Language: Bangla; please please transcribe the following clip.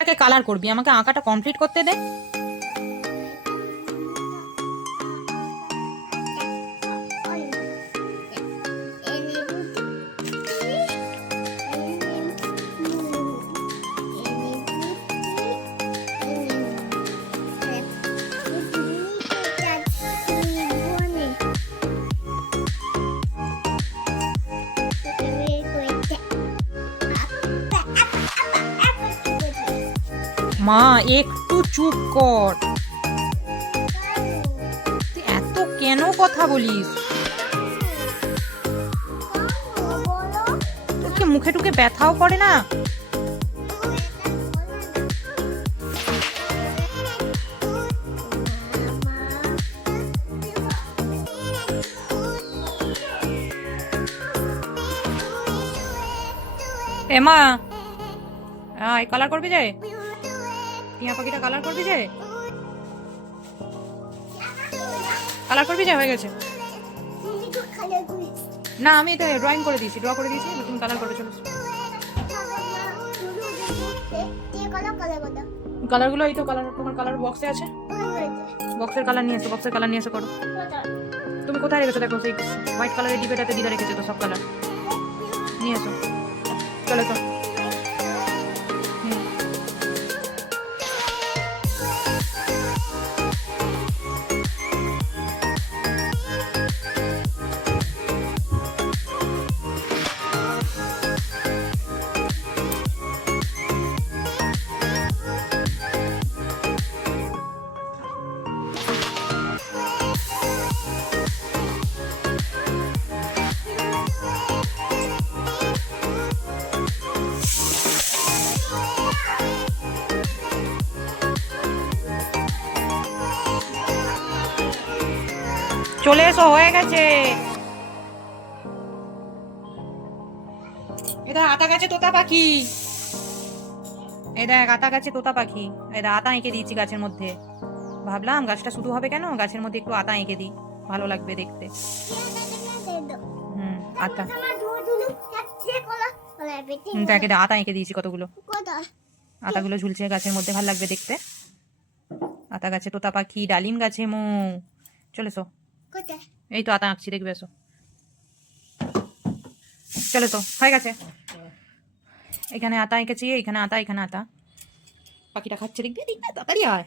তাকে কালার করবি, আমাকে আঁকাটা কমপ্লিট করতে দে। মা একটু চুপ কর, তুই এত কেন কথা বলিস? তোর কি মুখে টুকে ব্যথাও করে না? এমা, এই কালার করবি যে, টিয়া পাখিটা কালার করবি যে, কালার করবি যে, হয়ে গেছে। না আমি এটা ড্রয়িং করে দিয়েছি, ড্র করে দিয়েছি, তুমি কালার করবে। চলো, কালার গুলো এই তো কালার, তোমার কালার বক্সে আছে, বক্সের কালার নিয়ে এসো, বক্সের কালার নিয়ে এসো করো। তুমি কোথায় রেখেছো দেখো, সেই হোয়াইট কালারের ডিবেটাতে দিদা রেখেছো তো সব কালার, নিয়ে এসো। চলো তো, চলে এসো, হয়ে গেছে। এটা আতা গাছে তোতা পাখি, এই দেখ আতা গাছে তোতা পাখি, এটা আতা এঁকে দিয়েছি গাছের মধ্যে। ভাবলাম গাছটা শুধু হবে কেন, গাছের মধ্যে একটু আতা এঁকে দিই, ভালো লাগবে দেখতে। আতা, দেখ এটা আতা এঁকে দিয়েছি কতগুলো, আতাগুলো ঝুলছে গাছের মধ্যে, ভালো লাগবে দেখতে। আতা গাছে তোতা পাখি, ডালিম গাছে মৌ। চলেছো, এই তো আতা আঁকছি, দেখবে এসো। চলে তো, হয়ে গেছে। এখানে আতা এঁকেছি, এখানে আতা, এখানে আতা। পাখিটা খাচ্ছে, দেখবি, দেখবে তাড়াতাড়ি আয়।